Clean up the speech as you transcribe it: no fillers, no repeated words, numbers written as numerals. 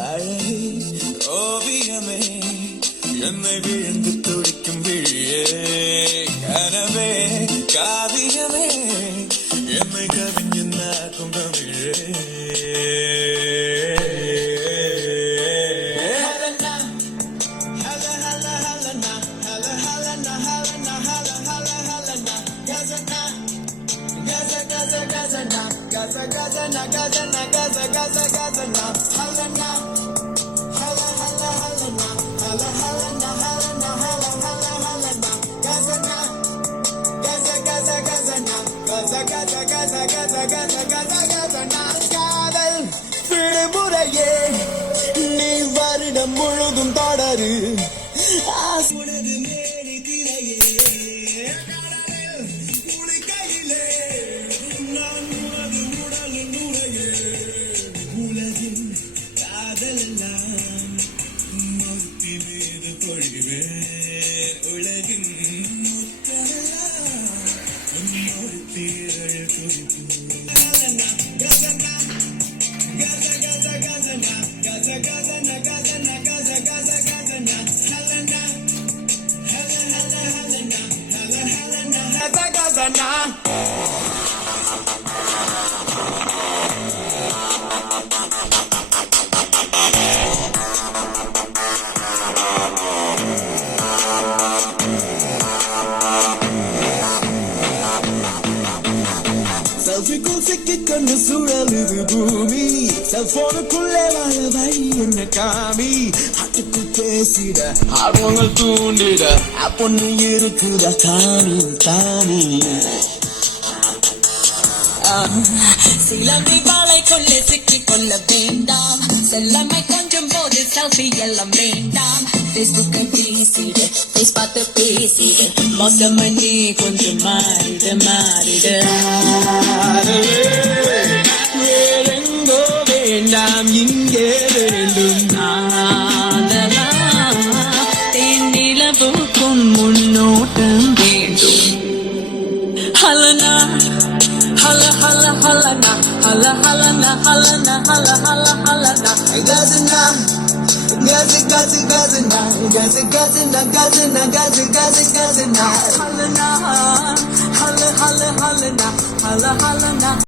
அழகே ஓவியமே என்னை விழுந்து துடிக்கும் விழியே கனவே காவியமே என்னை கவிஞ நாக்கும் தமிழே விடுமுறையே நீ வருடம் முழுதும் தொடரு உனது மேனி திரையே உனக்கையிலே நான் உனது உடல் நுழையே உலகின் காதலெல்லாம் மறுத்தி மீது பொழிவே உலகின் முத்தெல்லாம் மறுத்தீரழ துடிப்பு செல்ஃபிக்குள் சிக்கிக்கொண்டு சுழலுது பூமி செல்போனுக்குள்ளே வாழ வழி என்ன காமி ஹாட்டுக்குள் பேசிட ஆர்வங்கள் தூண்டிட அப்பொண்ணு இருக்குதா தானி தானி சிலம்பி வாழை கொள்ள சிக்கிக் கொள்ள வேண்டாம் செல்லமை கொஞ்சம் போது செல்ஃபி எல்லாம் வேண்டாம் பேஸ்புக்கை பேசிடு பேஸ் பார்த்து பேசிடு மோசம் நீ கொஞ்சம் மாறிடு வேறெங்கோ வேண்டாம் இங்கே வேண்டும் தேனிலவுக்கும் முன்னோட்டம் வேண்டும் ஹலனா Hala hala hala na, hala hala na, hala na, hala hala hala na. Gazina, gazi gazina, gazi gazina, gazina, gazi gazina. Hala na, hala hala hala na, hala hala na.